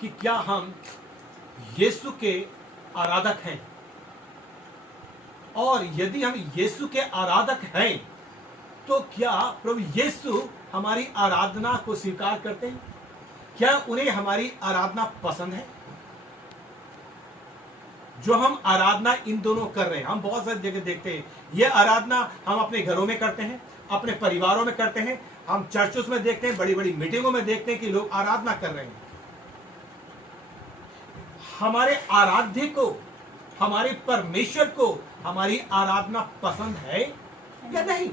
कि क्या हम यीशु के आराधक हैं, और यदि हम यीशु के आराधक हैं तो क्या प्रभु यीशु हमारी आराधना को स्वीकार करते हैं? क्या उन्हें हमारी आराधना पसंद है? जो हम आराधना इन दोनों कर रहे हैं, हम बहुत सारी जगह देखते हैं ये आराधना हम अपने घरों में करते हैं, अपने परिवारों में करते हैं, हम चर्चों में देखते हैं, बड़ी बड़ी मीटिंगों में देखते हैं कि लोग आराधना कर रहे हैं। हमारे आराध्य को, हमारे परमेश्वर को हमारी आराधना पसंद है या नहीं?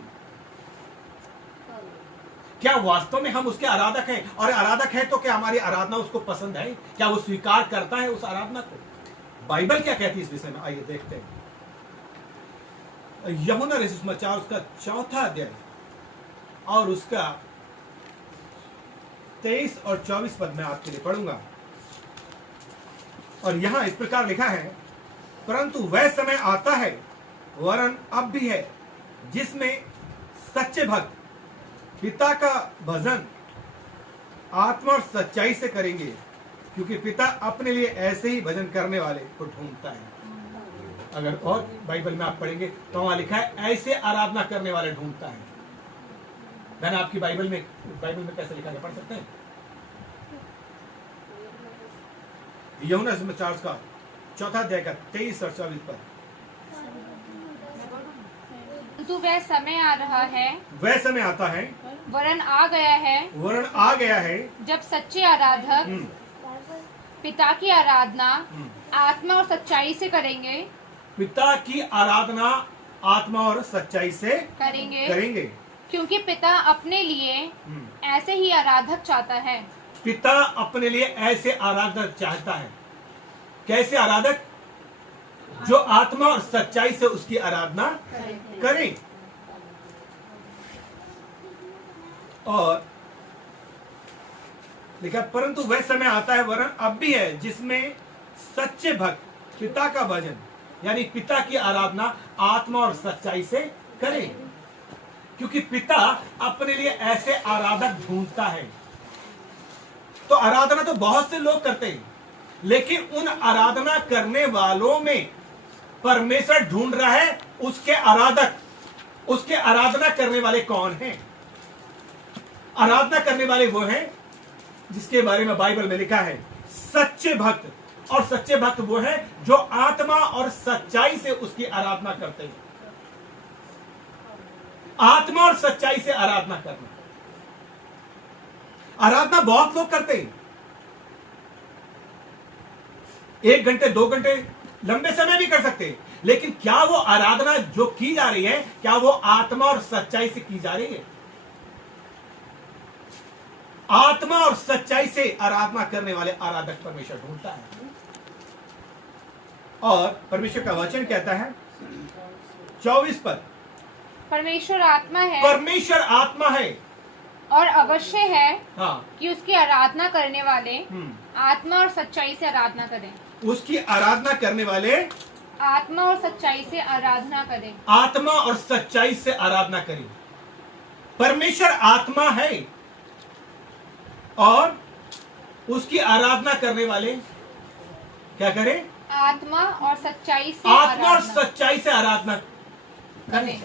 क्या वास्तव में हम उसके आराधक हैं? और आराधक है तो क्या हमारी आराधना उसको पसंद है? क्या वो स्वीकार करता है उस आराधना को? बाइबल क्या कहती है इस विषय में, आइए देखते हैं। यूहन्ना रचित सुसमाचार उसका 4 अध्याय और उसका 23 और 24 पद में आपके लिए पढ़ूंगा। और यहां इस प्रकार लिखा है, परंतु वह समय आता है, वरन अब भी है, जिसमें सच्चे भक्त पिता का भजन आत्मा और सच्चाई से करेंगे, क्योंकि पिता अपने लिए ऐसे ही भजन करने वाले को ढूंढता है। अगर और बाइबल में आप पढ़ेंगे तो वहां लिखा है ऐसे आराधना करने वाले ढूंढता है। मैंने आपकी बाइबल में कैसे लिखा है, पढ़ सकते हैं? यूहन्ना सुसमाचार का 4 अध्याय का 23 और 24 पद। तो वह समय आ रहा है, वह समय आता है, वरन आ गया है, जब सच्चे आराधक पिता की आराधना आत्मा और सच्चाई से करेंगे। पिता की आराधना आत्मा और सच्चाई से करेंगे, क्योंकि पिता अपने लिए ऐसे ही आराधक चाहता है। पिता अपने लिए ऐसे आराधक चाहता है। कैसे आराधक? जो आत्मा और सच्चाई से उसकी आराधना करें। और लिखा, परंतु वह समय आता है, वरन अब भी है, जिसमें सच्चे भक्त पिता का भजन यानी पिता की आराधना आत्मा और सच्चाई से करें, क्योंकि पिता अपने लिए ऐसे आराधक ढूंढता है। तो आराधना तो बहुत से लोग करते हैं, लेकिन उन आराधना करने वालों में परमेश्वर ढूंढ रहा है उसके आराधक। उसके आराधना करने वाले कौन हैं? आराधना करने वाले वो हैं जिसके बारे में बाइबल में लिखा है सच्चे भक्त। और सच्चे भक्त वो हैं जो आत्मा और सच्चाई से उसकी आराधना करते हैं। आत्मा और सच्चाई से आराधना करना। आराधना बहुत लोग करते हैं, 1 घंटे 2 घंटे, लंबे समय भी कर सकते हैं, लेकिन क्या वो आराधना जो की जा रही है, क्या वो आत्मा और सच्चाई से की जा रही है? आत्मा और सच्चाई से आराधना करने वाले आराधक परमेश्वर ढूंढता है। और परमेश्वर का वचन कहता है 24 पद, परमेश्वर आत्मा है, परमेश्वर आत्मा है, और अवश्य है हाँ, कि उसकी आराधना करने वाले आत्मा और सच्चाई से आराधना करें। उसकी आराधना करने वाले आत्मा और सच्चाई से आराधना करें। आत्मा और सच्चाई से आराधना करें। परमेश्वर आत्मा है और उसकी आराधना करने वाले क्या करें? आत्मा और सच्चाई से आत्मा और सच्चाई से आराधना करें,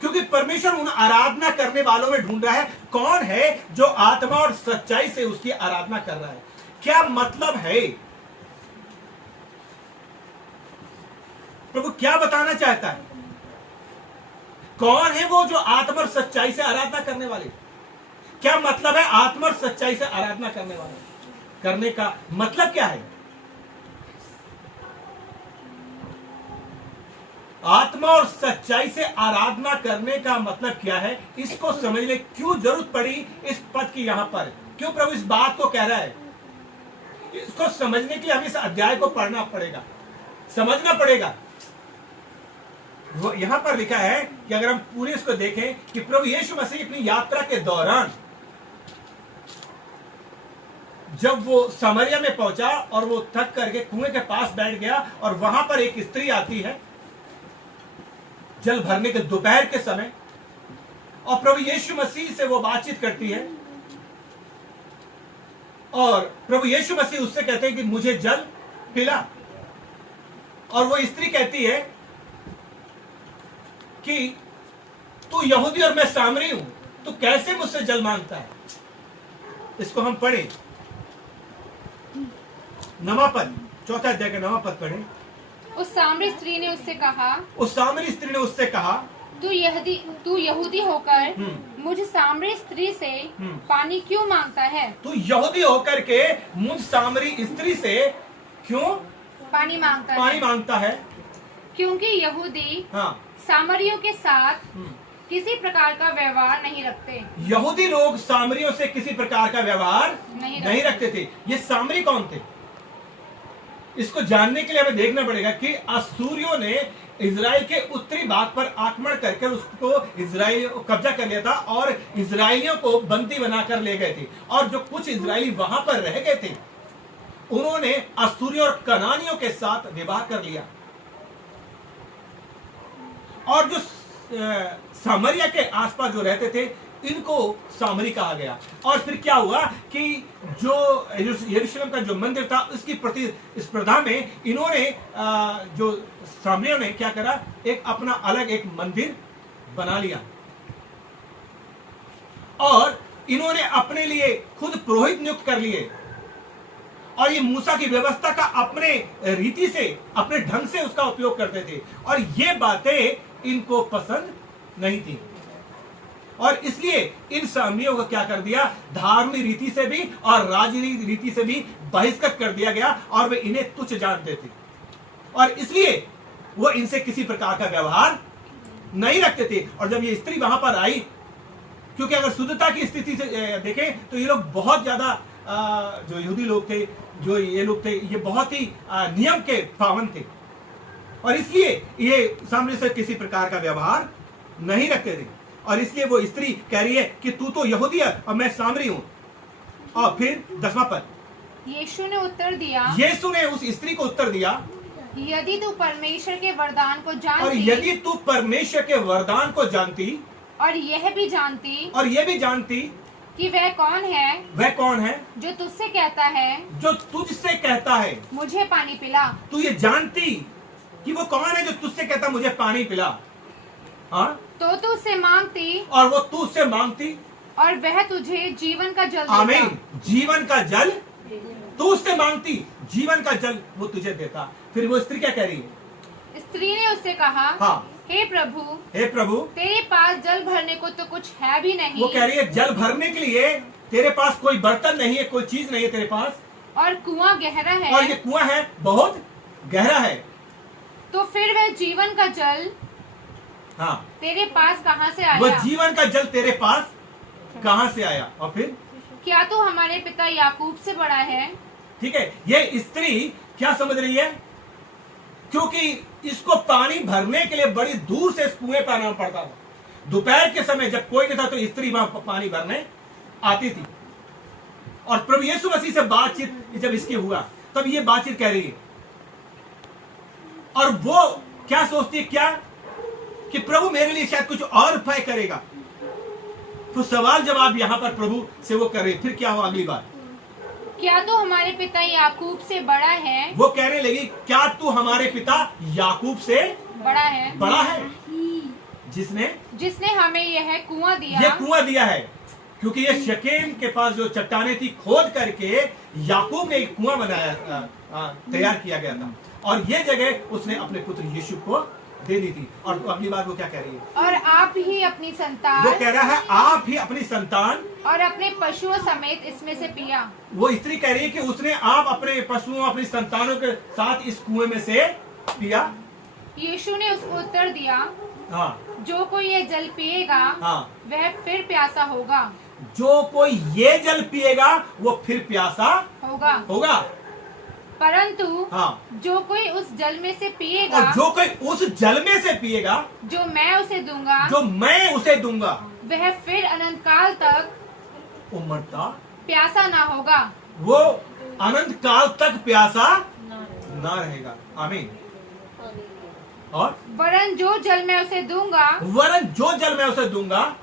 क्योंकि परमेश्वर उन आराधना करने वालों में ढूंढ रहा है कौन है जो आत्मा और सच्चाई से उसकी आराधना कर रहा है। क्या मतलब है? प्रभु क्या बताना चाहता है? कौन है वो जो आत्मा और सच्चाई से आराधना करने वाले? क्या मतलब है आत्मा और सच्चाई से आराधना करने वाले? करने का मतलब क्या है? आत्मा और सच्चाई से आराधना करने का मतलब क्या है? इसको समझने क्यों जरूरत पड़ी इस पद की यहां पर? क्यों प्रभु इस बात को कह रहा है? इसको समझने के लिए हमें इस अध्याय को पढ़ना पड़ेगा, समझना पड़ेगा। वो यहां पर लिखा है कि अगर हम पूरे इसको देखें कि प्रभु यीशु मसीह अपनी यात्रा के दौरान जब वो समरिया में पहुंचा और वो थक करके कुएं के पास बैठ गया, और वहां पर एक स्त्री आती है जल भरने के दोपहर के समय, और प्रभु यीशु मसीह से वो बातचीत करती है और प्रभु यीशु मसीह उससे कहते हैं कि मुझे जल पिला। और वो स्त्री कहती है कि तू यहूदी और मैं सामरी हूं, तू कैसे मुझसे जल मांगता है। इसको हम पढ़े नवा पद, चौथा अध्याय का नवा पद पढ़े। उस सामरी स्त्री ने उससे कहा, उस सामरी स्त्री ने उससे कहा, तू यहूदी होकर मुझ सामरी स्त्री से पानी क्यों मांगता है? तू यहूदी होकर के मुझ सामरी स्त्री से क्यों पानी मांगता है? क्योंकि यहूदी हाँ, सामरियों के साथ किसी प्रकार का व्यवहार नहीं रखते। यहूदी लोग सामरियों से किसी प्रकार का व्यवहार नहीं रखते थे। ये सामरी कौन थे? इसको जानने के लिए हमें देखना पड़ेगा कि अश्शूरियों ने इजराइल के उत्तरी भाग पर आक्रमण करके उसको इजराइलियों को कब्जा कर लिया था और इजराइलियों को बंदी बनाकर ले गए थे। और जो कुछ इजरायली वहां पर रह गए थे, उन्होंने अश्शूरियों और कनानियों के साथ विवाह कर लिया। और जो सामरिया के आसपास जो रहते थे, इनको सामरी कहा गया। और फिर क्या हुआ कि जो यरूशलेम का जो मंदिर था, उसकी प्रतिस्पर्धा में इन्होंने जो सामरियों ने क्या करा, एक अपना अलग एक मंदिर बना लिया और इन्होंने अपने लिए खुद पुरोहित नियुक्त कर लिए। और ये मूसा की व्यवस्था का अपने रीति से, अपने ढंग से उसका उपयोग करते थे। और ये बातें इनको पसंद नहीं थी और इसलिए इन सामरियों को क्या कर दिया, धार्मिक रीति से भी और राजनीतिक रीति से भी बहिष्कृत कर दिया गया और वे इन्हें तुच्छ जानते थे। और इसलिए वो इनसे किसी प्रकार का व्यवहार नहीं रखते थे। और जब ये स्त्री वहां पर आई, क्योंकि अगर शुद्धता की स्थिति से देखें तो ये लोग बहुत ज्यादा जो यहूदी लोग थे, जो ये लोग थे, ये बहुत ही नियम के पावन थे और इसलिए ये सामने से किसी प्रकार का व्यवहार नहीं रखते थे। और इसलिए वो स्त्री कह रही है कि तू तो यहूदी है और मैं सामरी हूं। और फिर 10वां पद, यीशु ने उत्तर दिया, यीशु ने उस स्त्री को उत्तर दिया, यदि तू परमेश्वर के वरदान को जानती, और यदि तू परमेश्वर के वरदान को जानती और यह भी जानती कि वह कौन है जो तुझसे कहता है मुझे पानी पिला। तू ये जानती कि वो कौन है जो तुझसे कहता मुझे पानी पिला, हाँ, तो तू उससे मांगती और वो तू उससे मांगती और वह तुझे जीवन का जल देता। आमीन। जीवन का जल तू उससे मांगती, जीवन का जल वो तुझे देता। फिर वो स्त्री क्या कह रही है? स्त्री ने उससे कहा, हाँ, हे प्रभु, तेरे पास जल भरने को तो कुछ है भी नहीं। वो कह रही है जल भरने के लिए तेरे पास कोई बर्तन नहीं है, कोई चीज नहीं है तेरे पास, और कुआं गहरा है, और ये कुआं है बहुत गहरा है। तो फिर वह जीवन का जल हाँ, तेरे पास कहाँ से आया? वो जीवन का जल तेरे पास कहाँ से आया? और फिर क्या तू हमारे पिता याकूब से बड़ा है? ठीक है, ये स्त्री क्या समझ रही है? क्योंकि इसको पानी भरने के लिए बड़ी दूर से इस कुएं पर आना पड़ता था। दोपहर के समय जब कोई नहीं था तो स्त्री वहां पानी भरने आती थी। और प्रभु यीशु मसीह से बातचीत जब इसकी हुआ, तब ये बातचीत कह रही है। और वो क्या सोचती है, क्या कि प्रभु मेरे लिए शायद कुछ और उपाय करेगा। तो सवाल जवाब यहां पर प्रभु से वो करे। फिर क्या हुआ अगली बात? क्या तू हमारे पिता याकूब से बड़ा है? वो कहने लगी, क्या तू हमारे पिता याकूब से बड़ा है जिसने हमें यह कुआं दिया है। क्योंकि ये शकेम के पास जो चट्टानें थी, खोद करके याकूब ने एक कुआं बनाया, तैयार किया गया था और ये जगह उसने अपने पुत्र यीशु को दे दी थी। और तो अगली बात वो क्या कह रही है? और आप ही अपनी संतान, वो कह रहा है आप ही अपनी संतान और अपने पशुओं समेत इसमें से पिया। वो स्त्री कह रही है कि उसने आप अपने पशुओं, अपनी संतानों के साथ इस कुएं में से पिया। यीशु ने उसको उत्तर दिया, हाँ, जो कोई ये जल पिएगा, हाँ, वह फिर प्यासा होगा। जो कोई ये जल पिएगा वो फिर प्यासा होगा। परंतु हाँ, जो कोई उस जल में से पिएगा, और जो कोई उस जल में से पिएगा, जो मैं उसे दूंगा, वह फिर अनंत काल तक उमड़ता प्यासा ना होगा। वो अनंत काल तक प्यासा ना रहेगा। आमीन। और वरन जो जल मैं उसे दूंगा,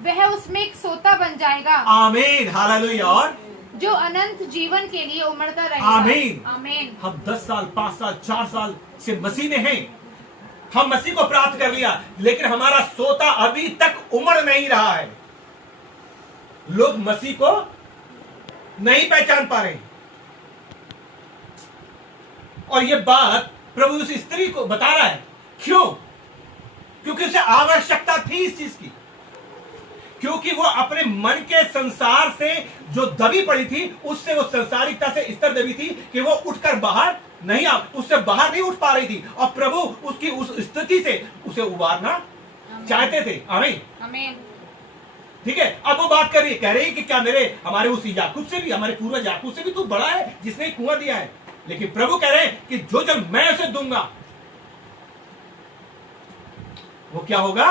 वह उसमें एक सोता बन जाएगा। आमीन, हालेलुया। और जो अनंत जीवन के लिए उमड़ता रहेगा। आमीन। आमीन। हम 10 साल, 5 साल, 4 साल से मसीह में हैं, हम मसीह को प्राप्त कर लिया, लेकिन हमारा सोता अभी तक उमड़ नहीं रहा है। लोग मसीह को नहीं पहचान पा रहे। और ये बात प्रभु उस स्त्री को बता रहा है। क्यों? क्योंकि उसे आवश्यकता थी इस चीज की, क्योंकि वो अपने मन के संसार से जो दबी पड़ी थी, उससे वो संसारिकता से इस तरह दबी थी कि वो उठकर बाहर नहीं उससे बाहर नहीं उठ पा रही थी। और प्रभु उसकी उस स्थिति से उसे उबारना चाहते थे। आमीन। आमीन। ठीक है। अब वो बात कर रही है, कह रही है कि क्या हमारे उस याकूब से भी, हमारे पूर्वज याकूब से भी तू बड़ा है जिसने कुआं दिया है। लेकिन प्रभु कह रहे हैं कि जो जल मैं उसे दूंगा वो क्या होगा?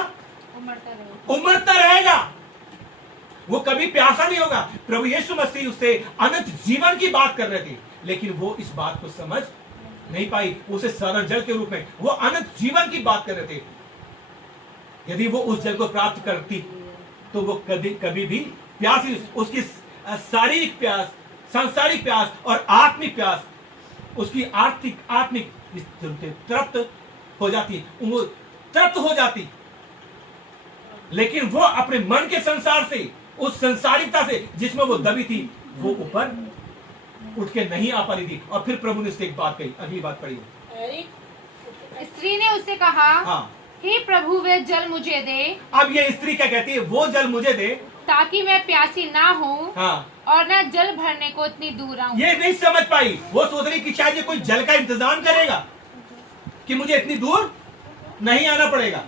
उमड़ता रहेगा। वो कभी प्यासा नहीं होगा। प्रभु यीशु मसीह उससे अनंत जीवन की बात कर रहे थे, लेकिन वो इस बात को समझ नहीं पाई। उसे सरल जल के रूप में वो अनंत जीवन की बात कर रहे थे। यदि वो उस जल को प्राप्त करती तो वो कभी भी प्यास, उसकी शारीरिक प्यास, सांसारिक प्यास और आत्मिक प्यास, उसकी आत्मिक तृप्त हो जाती, वो तृप्त हो जाती। लेकिन वो अपने मन के संसार से, उस संसारिकता से जिसमें वो दबी थी, वो ऊपर उठ के नहीं आ पा रही थी। और फिर प्रभु ने उससे एक बात कही। अगली बात पढ़िए। स्त्री ने उससे कहा, हाँ, हे प्रभु वे जल मुझे दे। अब ये स्त्री क्या कहती है? वो जल मुझे दे ताकि मैं प्यासी ना हूँ। हाँ, और न जल भरने को इतनी दूर आऊं। ये नहीं समझ पाई। वो सोच रही कि शायद ये कोई जल का इंतजाम करेगा कि मुझे इतनी दूर नहीं आना पड़ेगा।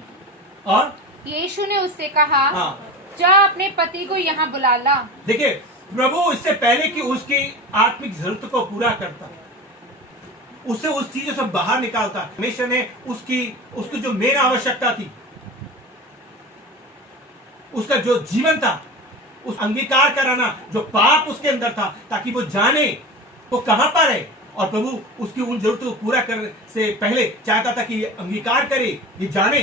और यीशु ने उससे कहा, हाँ, जा अपने पति को यहाँ बुला ला। देखिए, प्रभु इससे पहले कि उसकी आत्मिक जरूरत को पूरा करता, उसे उस चीजों से बाहर निकालता। परमेश्वर ने उसकी जो मेन आवश्यकता थी, उसका जो जीवन था, उस अंगीकार कराना जो पाप उसके अंदर था, ताकि वो जाने वो कहां पर है। और प्रभु उसकी उन जरूरतों को पूरा करने से पहले चाहता था कि ये अंगीकार करे, ये जाने,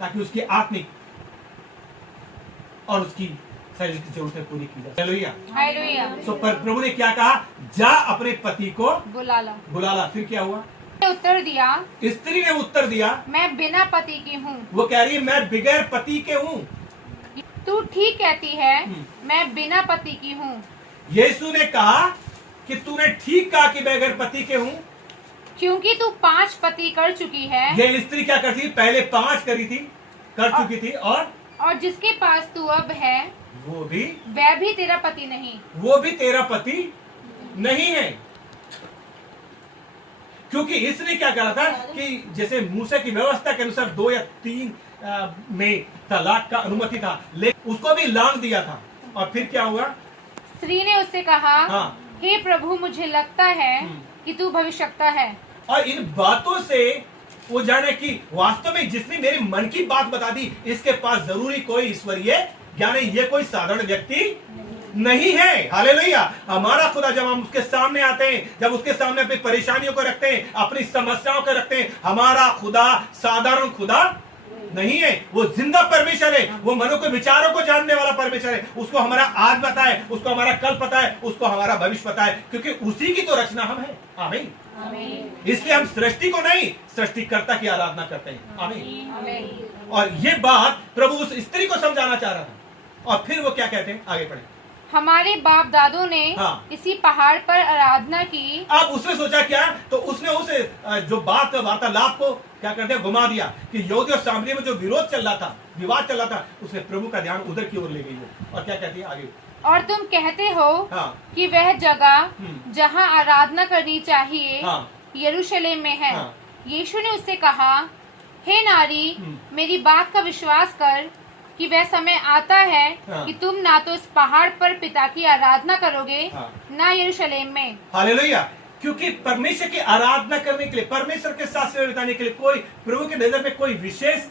ताकि उसकी आत्मिक और उसकी शारीरिक जरूरतें पूरी की जाए। हालेलुया। हालेलुया। तो प्रभु ने क्या कहा? जा अपने पति को बुला ला। फिर क्या हुआ? उत्तर दिया, स्त्री ने उत्तर दिया, मैं बिना पति की हूँ। वो कह रही है, मैं बगैर पति के हूँ। तू ठीक कहती है, मैं बिना पति की हूँ। यीशु ने कहा कि तूने ठीक कहा कि बगैर पति के हूँ, क्योंकि तू 5 पति कर चुकी है। ये स्त्री क्या करती? पहले 5 कर चुकी थी। और जिसके पास तू अब है वह भी तेरा पति नहीं। वो भी तेरा पति नहीं है। क्योंकि इसने क्या करा था कि जैसे मूसा की व्यवस्था के अनुसार 2 या 3 में तलाक का अनुमति था, लेकिन उसको भी लांघ दिया था। और फिर क्या हुआ? स्त्री ने उससे कहा, हाँ, हे प्रभु मुझे लगता है कि तू भविष्यवक्ता है। और इन बातों से वो जाने कि वास्तव में जिसने मेरे मन की बात बता दी, इसके पास जरूरी कोई ईश्वरीय ज्ञान है, ये कोई साधारण व्यक्ति नहीं है। हालेलुया। हमारा खुदा जब हम उसके सामने आते हैं, जब उसके सामने अपनी परेशानियों को रखते हैं, अपनी समस्याओं को रखते हैं, हमारा खुदा साधारण खुदा नहीं है। वो जिंदा परमेश्वर है। वो मनों के विचारों को जानने वाला परमेश्वर है। उसको हमारा आज पता है, उसको हमारा कल पता है, उसको हमारा भविष्य पता है, क्योंकि उसी की तो रचना हम है। आमीन। इसलिए हम सृष्टि को नहीं, सृष्टिकर्ता की आराधना करते हैं। आमीन। और ये बात प्रभु उस स्त्री को समझाना चाह रहा था। और फिर वो क्या कहते हैं? आगे पढ़े। हमारे बाप दादों ने इसी पहाड़ पर आराधना की। अब उसने सोचा क्या? तो उसने उसे जो वार्तालाप को क्या करते हैं, घुमा दिया कि यहूदी और सामरिया में जो विरोध चल रहा था, विवाद चल रहा था, उसने प्रभु का ध्यान उधर की ओर ले गई है। और क्या कहती है आगे? और तुम कहते हो कि वह जगह जहाँ आराधना करनी चाहिए यरूशलेम में है। यीशु ने उससे कहा, हे नारी, मेरी बात का विश्वास कर कि वह समय आता है कि तुम ना तो इस पहाड़ पर पिता की आराधना करोगे, ना यरूशलेम में। हालेलुया। क्योंकि परमेश्वर की आराधना करने के लिए, परमेश्वर के साथ समय बिताने के लिए कोई प्रभु की नजर में कोई विशेष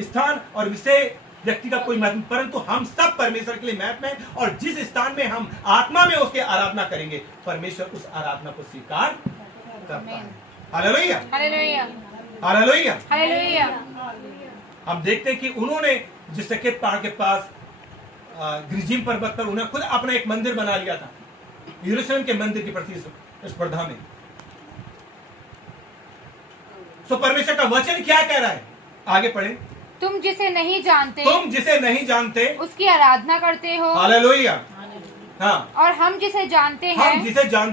स्थान और विशेष व्यक्ति का कोई महत्व, परंतु हम सब परमेश्वर के लिए महत्व है। और जिस स्थान में हम आत्मा में उसकी आराधना करेंगे, परमेश्वर उस आराधना को स्वीकार करता है। हालेलुया। हालेलुया। हालेलुया। हालेलुया। हम देखते हैं कि उन्होंने जिस सकेत पहाड़ के पास गिरिजीम पर्वत पर उन्हें खुद अपना एक मंदिर बना लिया था। यरूशलेम के मंदिर की प्रतिस्पर्धा में। तो परमेश्वर का वचन क्या कह रहा है? आगे पढ़े। तुम जिसे नहीं जानते, उसकी आराधना करते हो। हालेलुया। हाँ, और हम जिसे जानते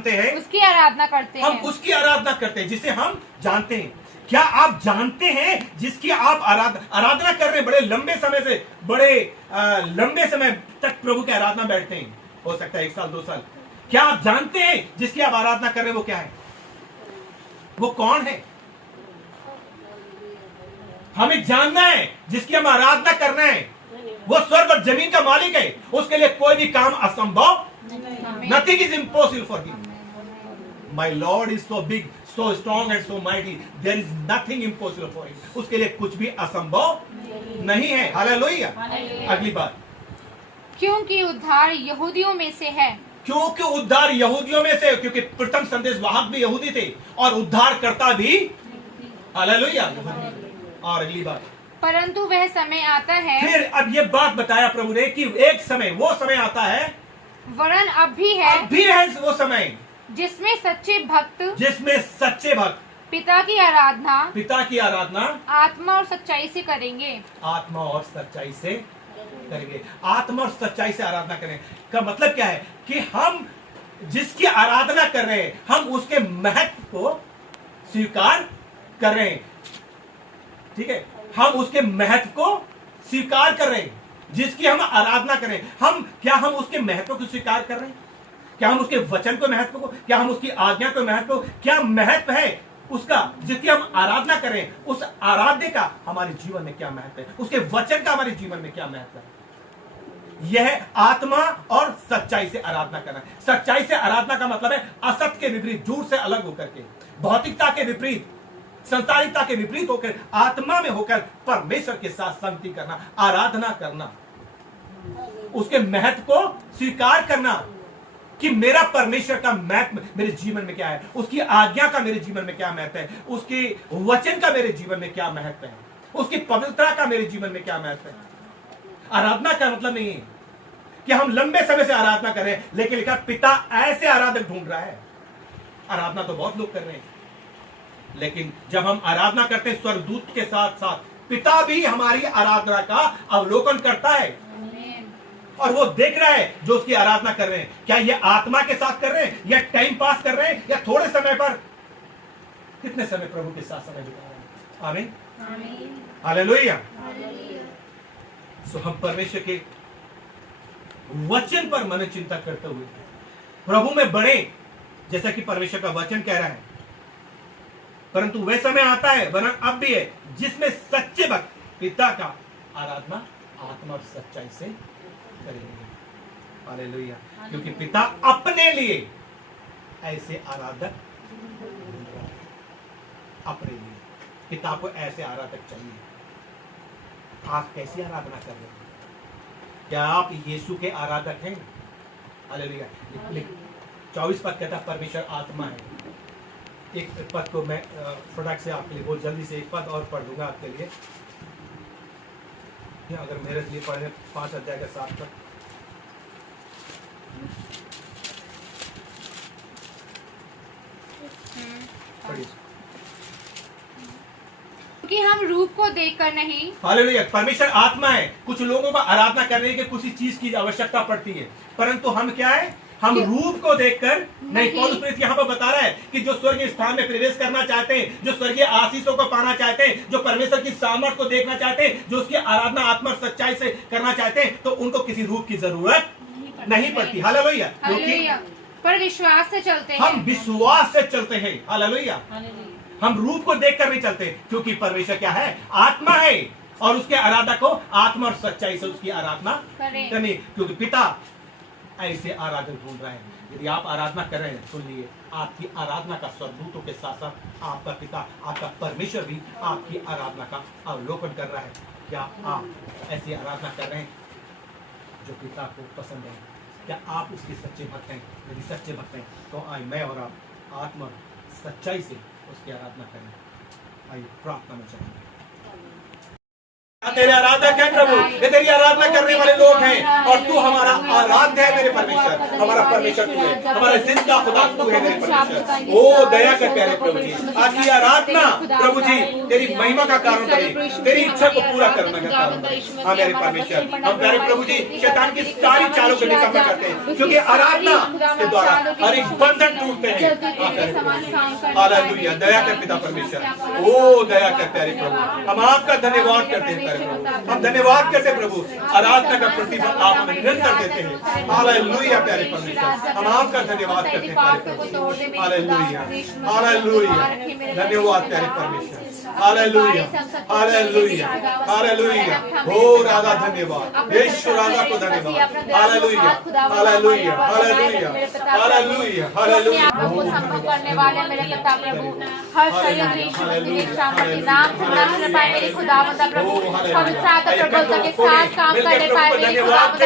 हैं, उसकी आराधना करते हैं। हम उसकी आराधना करते हैं जिसे हम जानते हैं। क्या आप जानते हैं जिसकी आप आराधना कर रहे हैं? बड़े लंबे समय से, बड़े लंबे समय तक प्रभु की आराधना बैठते हैं, हो सकता है 1 साल 2 साल। क्या आप जानते हैं जिसकी आप आराधना कर रहे हैं वो क्या है? वो कौन है? हमें जानना है जिसकी हम आराधना करना है। वो स्वर्ग और जमीन का मालिक है, उसके लिए कोई भी काम असंभव, nothing is impossible for him. My lord is so big, so strong and so mighty, there is nothing impossible for him. उसके लिए कुछ भी असंभव नहीं है। हालेलुया। अगली बात, क्योंकि उद्धार यहूदियों में से है। क्योंकि उद्धार यहूदियों में से, क्योंकि प्रथम संदेश वाहक भी यहूदी थे और उद्धारकर्ता भी। हालेलुया। और अगली बात, परंतु वह समय आता है। फिर अब ये बात बताया प्रभु ने कि एक समय, वो समय आता है, वरन अब भी है वो समय जिसमें सच्चे भक्त पिता की आराधना आत्मा और सच्चाई से करेंगे। आत्मा और सच्चाई से करेंगे। आत्मा और सच्चाई से आराधना करें का मतलब क्या है? कि हम जिसकी आराधना कर रहे हैं, हम उसके महत्व को स्वीकार कर रहे हैं। ठीक है, हम उसके महत्व को स्वीकार कर रहे हैं। जिसकी हम आराधना करें, क्या हम उसके महत्व को स्वीकार कर रहे हैं? क्या हम उसके वचन को महत्व को, क्या हम उसकी आज्ञा को महत्व को, क्या महत्व है उसका जिसकी हम आराधना करें? उस आराध्य का हमारे जीवन में क्या महत्व है? उसके वचन का हमारे जीवन में क्या महत्व है? यह आत्मा और सच्चाई से आराधना करना। सच्चाई से आराधना का मतलब है असत्य के विपरीत, झूठ से अलग होकर के, भौतिकता के विपरीत, संसारिकता के विपरीत होकर, आत्मा में होकर परमेश्वर के साथ संगति करना, आराधना करना, उसके महत्व को स्वीकार करना कि मेरा परमेश्वर का महत्व मेरे जीवन में क्या है, उसकी आज्ञा का मेरे जीवन में क्या महत्व है, उसके वचन का मेरे जीवन में क्या महत्व है, उसकी पवित्रता का मेरे जीवन में क्या महत्व है। आराधना का मतलब नहीं है कि हम लंबे समय से आराधना कर रहे हैं, लेकिन लिखा पिता ऐसे आराधक ढूंढ रहा है। आराधना तो बहुत लोग कर रहे हैं, लेकिन जब हम आराधना करते हैं, स्वर्गदूत के साथ साथ पिता भी हमारी आराधना का अवलोकन करता है और वो देख रहा है जो उसकी आराधना कर रहे हैं। क्या ये आत्मा के साथ कर रहे हैं, या टाइम पास कर रहे हैं, या थोड़े समय पर, कितने समय प्रभु के साथ समय बिता रहे हैं? आमीन, हालेलुया। सो हम परमेश्वर के वचन पर मन चिंता करते हुए प्रभु में बढ़े, जैसा कि परमेश्वर का वचन कह रहा है। परंतु वह समय आता है, वरन अब भी है, जिसमें सच्चे भक्त पिता का आराधना आत्मा और सच्चाई से करेंगे। हालेलुया। क्योंकि पिता अपने लिए ऐसे आराधक, अपने लिए पिता को ऐसे आराधक चाहिए। आप कैसी आराधना कर रहे हैं? क्या आप यीशु के आराधक हैं? हालेलुया। 24 पद कहता परमेश्वर आत्मा है। एक पद को मैं प्रोडक्ट से आपके लिए बहुत जल्दी से एक पद और पढ़ दूंगा आपके लिए। अगर मेरे लिए पढ़े 5 अध्याय का 7 पद। क्योंकि हम रूप को देखकर नहीं। हालेलुया। परमेश्वर आत्मा है। कुछ लोगों को आराधना करने की किसी चीज की आवश्यकता पड़ती है, परंतु हम क्या है? हम रूप को देखकर नहीं। पौलुस प्रेरित यहाँ पर बता रहा है कि जो स्वर्गीय स्थान में प्रवेश करना चाहते हैं, जो स्वर्गीय आशीषों को पाना चाहते हैं, जो परमेश्वर की सामर्थ को देखना चाहते हैं, जो उसकी आराधना आत्मा सच्चाई से करना चाहते हैं, तो उनको किसी रूप की जरूरत नहीं पड़ती। हालेलुया। क्योंकि पर विश्वास से चलते हैं। हम विश्वास से चलते हैं। हालेलुया। हम रूप को देखकर नहीं चलते, क्योंकि परमेश्वर क्या है? आत्मा है, और उसके आराधना को आत्मा और सच्चाई से उसकी आराधना करनी, क्योंकि पिता ऐसे आराधक ढूंढ रहे हैं। यदि आप आराधना कर रहे हैं, सुन लिए, आपकी आराधना का स्वर्गदूतों के साथ साथ आपका पिता, आपका परमेश्वर भी आपकी आराधना का अवलोकन कर रहा है। क्या आप ऐसी आराधना कर रहे हैं जो पिता को पसंद है? क्या आप उसके सच्चे भक्त हैं? यदि सच्चे भक्त हैं तो आइए मैं और आप आत्मा सच्चाई से उसकी आराधना करें। आइए प्रार्थना में चलेंगे। तेरे आराधक है प्रभु, ये तेरी आराधना करने वाले लोग हैं और तू हमारा आराध्य है मेरे परमेश्वर। हमारा परमेश्वर तू है, हमारा जिंदा खुदा तू है मेरे परमेश्वर। ओ दया कर प्यारे प्रभु जी, आज की आराधना प्रभु जी तेरी महिमा का कारण बने, तेरी इच्छा को पूरा करने का कारण बने। हाँ मेरे परमेश्वर, हम प्यारे प्रभु जी शैतान की सारी चालों को निकम्मा करते हैं, क्योंकि आराधना के द्वारा हर एक बंधन टूटते हैं। हालेलुया, दया कर पिता परमेश्वर, ओ दया कर प्यारे प्रभु। हम आपका धन्यवाद करते हैं प्यारे प्रभु, हम धन्यवाद करते हैं प्रभु। आराधना का प्रतिफल आप हमें निरंतर देते हैं। हालेलुया प्यारे परमेश्वर, हम आपका धन्यवाद करते हैं प्यारे प्रभु। हालेलुया, हालेलुया, धन्यवाद प्यारे परमेश्वर। Hallelujah, hallelujah, hallelujah. हो राधा धन्यवाद, यीशु राधा को धन्यवाद। Hallelujah, hallelujah, hallelujah, hallelujah, hallelujah. प्रभु संभव करने वाले मेरे पिता प्रभु, हर शरीर यीशु मसीह के शामती नाम से बना पाए मेरे खुदावंद प्रभु, पवित्र आत्मा प्रबलता के साथ काम करने पाए मेरे खुदावंद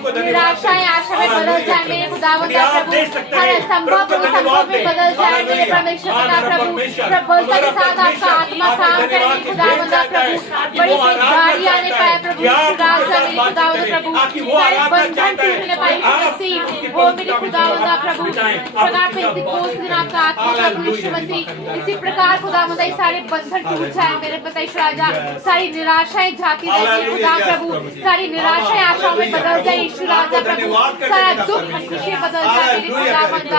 प्रभु। निराशाएं आशा में बदल जाए मेरे खुदावंद प्रभु, हर असंभव को संभव में बदल जाए मेरे परमेश्वर पिता प्रभु। प्रबलता के साथ आपका आत्मा काम करे खुदावंद प्रभु, बड़ी गाड़ी आने पाए प्रभु, राजा मेरे खुदावंद प्रभु, सारे बंधन टूटने पाए मसीह वो मेरे खुदावंद प्रभु। प्रकार पेंतिकोस्त दिन आपका आत्मा प्रभु यीशु मसीह, इसी प्रकार खुदावंद सारे बंधन टूट जाए मेरे परमेश्वर राजा, सारी निराशाएं जाती रहे मेरे खुदा प्रभु, सारी निराशाएं आशाओं में बदल जाए यीशु राजा प्रभु, सारा दुख खुशी बदल जाए मेरे खुदावंद।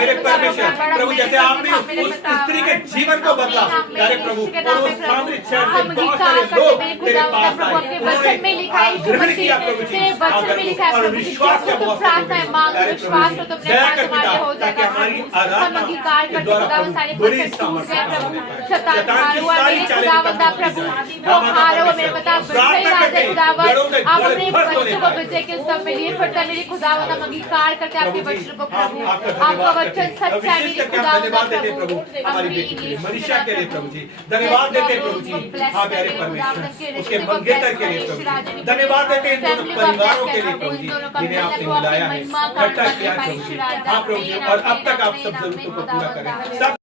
मेरे परमेश्वर प्रभु, जैसे आपने उस स्त्री के जीवन को बदला प्यारे प्रभु, और उस सामने शहर से बहुत सारे लोग तेरे पास आए, उन्होंने ग्रहण किया प्रभु जी, और विश्वास का बहुत प्यारे प्रभु, दया कर पिता, ताकि हमारी आराधना के द्वारा प्रभु बड़ी सामर्थ्य शैतान की सारी चालें प्रभु वो हारो मेरे बता राजा खुदावंद, आप अपने बच्चों को विजय के उत्सव में लिए फिरता मेरे खुदावंद, हम अंगीकार करते हैं आपके वचन को प्रभु, आपका वचन सच्चा है मेरे खुदावंद प्रभु। हमारी बेटी के लिए मनीषा के लिए प्रभु जी धन्यवाद देते हैं प्रभु जी। हाँ प्यारे परमेश्वर, उसके मंगेतर के लिए प्रभु जी धन्यवाद देते हैं, दोनों परिवारों के लिए प्रभु जी जिन्हें आपने बुलाया है, इकट्ठा किया प्रभु जी। हाँ प्रभु जी, और अब तक आप सब जरूरतों को पूरा करें।